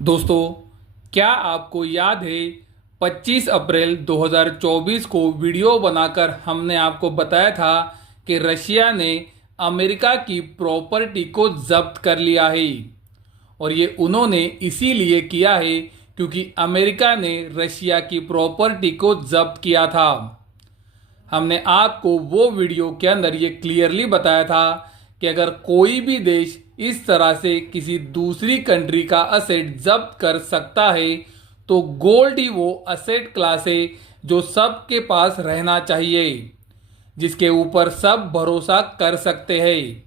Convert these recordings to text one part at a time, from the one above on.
दोस्तों, क्या आपको याद है 25 अप्रैल 2024 को वीडियो बनाकर हमने आपको बताया था कि रशिया ने अमेरिका की प्रॉपर्टी को जब्त कर लिया है। और ये उन्होंने इसीलिए किया है क्योंकि अमेरिका ने रशिया की प्रॉपर्टी को जब्त किया था। हमने आपको वो वीडियो के अंदर ये क्लियरली बताया था कि अगर कोई भी देश इस तरह से किसी दूसरी कंट्री का असेट जब्त कर सकता है तो गोल्ड ही वो असेट क्लास है जो सबके पास रहना चाहिए, जिसके ऊपर सब भरोसा कर सकते हैं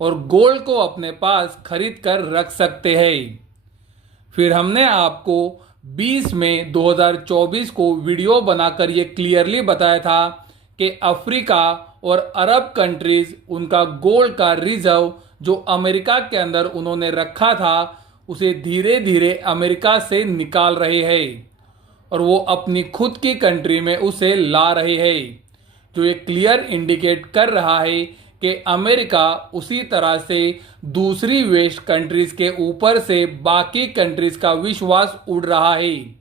और गोल्ड को अपने पास खरीद कर रख सकते हैं। फिर हमने आपको 20 मई 2024 को वीडियो बनाकर ये क्लियरली बताया था कि अफ्रीका और अरब कंट्रीज उनका गोल्ड का रिजर्व जो अमेरिका के अंदर उन्होंने रखा था उसे धीरे धीरे अमेरिका से निकाल रहे हैं और वो अपनी खुद की कंट्री में उसे ला रहे हैं, जो ये क्लियर इंडिकेट कर रहा है कि अमेरिका उसी तरह से दूसरी वेस्ट कंट्रीज के ऊपर से बाकी कंट्रीज का विश्वास उड़ रहा है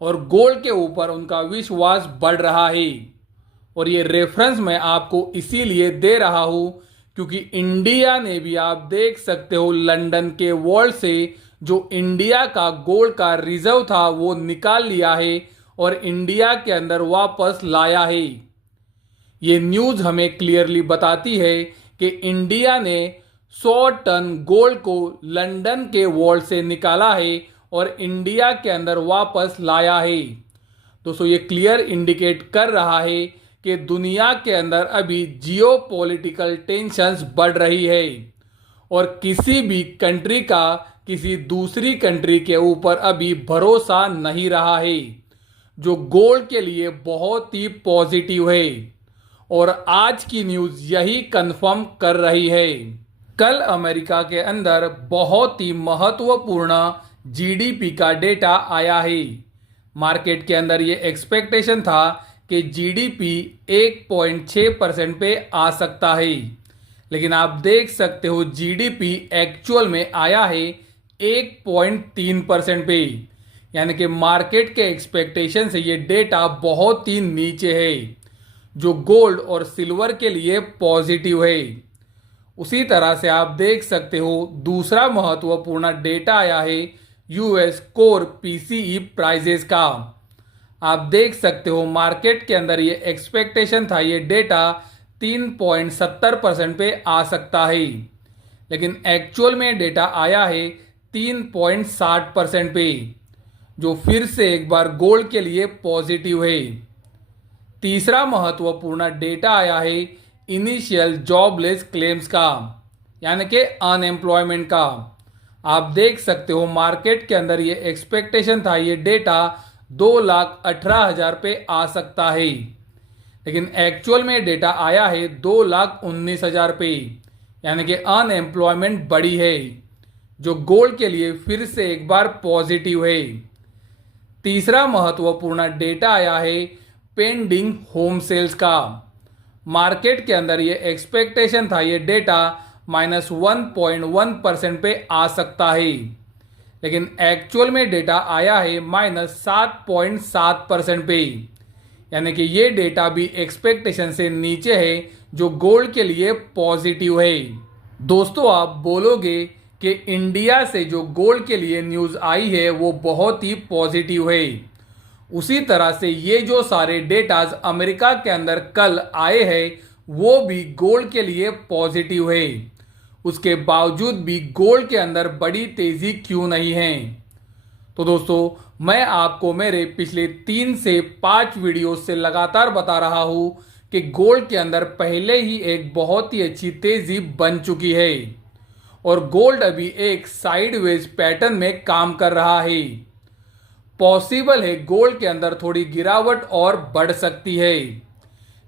और गोल्ड के ऊपर उनका विश्वास बढ़ रहा है। और ये रेफरेंस मैं आपको इसीलिए दे रहा हूं क्योंकि इंडिया ने भी, आप देख सकते हो, लंदन के वॉल्ट से जो इंडिया का गोल्ड का रिजर्व था वो निकाल लिया है और इंडिया के अंदर वापस लाया है। ये न्यूज़ हमें क्लियरली बताती है कि इंडिया ने 100 टन गोल्ड को लंदन के वॉल्ट से निकाला है और इंडिया के अंदर वापस लाया है। दोस्तों, ये क्लियर इंडिकेट कर रहा है कि दुनिया के अंदर अभी जियोपॉलिटिकल टेंशन्स बढ़ रही है और किसी भी कंट्री का किसी दूसरी कंट्री के ऊपर अभी भरोसा नहीं रहा है, जो गोल्ड के लिए बहुत ही पॉजिटिव है। और आज की न्यूज़ यही कंफर्म कर रही है। कल अमेरिका के अंदर बहुत ही महत्वपूर्ण जीडीपी का डेटा आया है। मार्केट के अंदर ये एक्सपेक्टेशन था कि जीडीपी 1.6% पे आ सकता है, लेकिन आप देख सकते हो जीडीपी एक्चुअल में आया है 1.3% पे, यानी कि मार्केट के एक्सपेक्टेशन से ये डेटा बहुत ही नीचे है, जो गोल्ड और सिल्वर के लिए पॉजिटिव है। उसी तरह से आप देख सकते हो दूसरा महत्वपूर्ण डेटा आया है यूएस कोर पीसीई प्राइजेस का। आप देख सकते हो मार्केट के अंदर ये एक्सपेक्टेशन था ये डेटा 3.70% पे आ सकता है, लेकिन एक्चुअल में डेटा आया है 3.60% पे, जो फिर से एक बार गोल्ड के लिए पॉजिटिव है। तीसरा महत्वपूर्ण डेटा आया है इनिशियल जॉबलेस क्लेम्स का, यानी कि अनएम्प्लॉयमेंट का। आप देख सकते हो मार्केट के अंदर ये एक्सपेक्टेशन था ये डेटा 2,18,000 पे आ सकता है, लेकिन एक्चुअल में डेटा आया है 2,19,000 पे, यानी कि अनएम्प्लॉयमेंट बढ़ी है, जो गोल्ड के लिए फिर से एक बार पॉजिटिव है। तीसरा महत्वपूर्ण डेटा आया है पेंडिंग होम सेल्स का। मार्केट के अंदर ये एक्सपेक्टेशन था ये डेटा -1.1% पे आ सकता है, लेकिन एक्चुअल में डेटा आया है -7.7% पे, यानी कि ये डेटा भी एक्सपेक्टेशन से नीचे है, जो गोल्ड के लिए पॉजिटिव है। दोस्तों, आप बोलोगे कि इंडिया से जो गोल्ड के लिए न्यूज़ आई है वो बहुत ही पॉजिटिव है। उसी तरह से ये जो सारे डेटाज अमेरिका के अंदर कल आए हैं वो भी गोल्ड के लिए पॉजिटिव है। उसके बावजूद भी गोल्ड के अंदर बड़ी तेजी क्यों नहीं है? तो दोस्तों, मैं आपको मेरे पिछले 3 से 5 वीडियो से लगातार बता रहा हूं कि गोल्ड के अंदर पहले ही एक बहुत ही अच्छी तेजी बन चुकी है और गोल्ड अभी एक साइडवेज पैटर्न में काम कर रहा है। पॉसिबल है गोल्ड के अंदर थोड़ी गिरावट और बढ़ सकती है,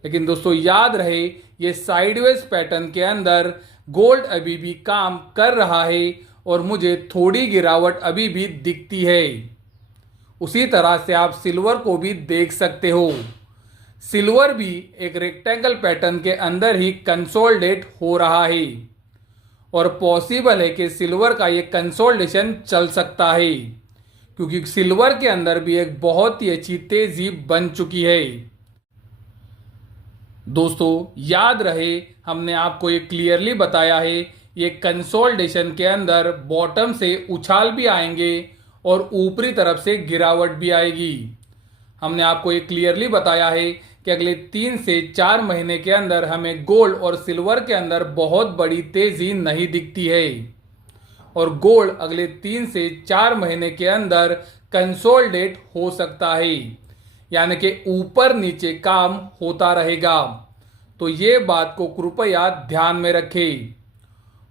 लेकिन दोस्तों याद रहे ये साइडवेज पैटर्न के अंदर गोल्ड अभी भी काम कर रहा है और मुझे थोड़ी गिरावट अभी भी दिखती है। उसी तरह से आप सिल्वर को भी देख सकते हो। सिल्वर भी एक रेक्टेंगल पैटर्न के अंदर ही कंसोलिडेट हो रहा है और पॉसिबल है कि सिल्वर का ये कंसोलिडेशन चल सकता है। क्योंकि सिल्वर के अंदर भी एक बहुत ही अच्छी तेजी बन चुकी है। दोस्तों याद रहे, हमने आपको ये क्लियरली बताया है, ये कंसोलिडेशन के अंदर बॉटम से उछाल भी आएंगे और ऊपरी तरफ से गिरावट भी आएगी। हमने आपको ये क्लियरली बताया है कि अगले 3 से 4 महीने के अंदर हमें गोल्ड और सिल्वर के अंदर बहुत बड़ी तेजी नहीं दिखती है, और गोल्ड अगले 3 से 4 महीने के अंदर कंसोलिडेट हो सकता है, यानी कि ऊपर नीचे काम होता रहेगा। तो ये बात को कृपया ध्यान में रखें।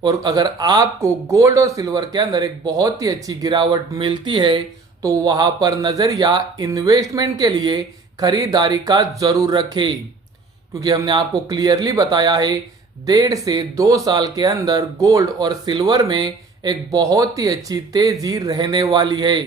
और अगर आपको गोल्ड और सिल्वर के अंदर एक बहुत ही अच्छी गिरावट मिलती है तो वहां पर नजर या इन्वेस्टमेंट के लिए खरीदारी का जरूर रखें, क्योंकि हमने आपको क्लियरली बताया है 1.5 से 2 साल के अंदर गोल्ड और सिल्वर में एक बहुत ही अच्छी तेजी रहने वाली है।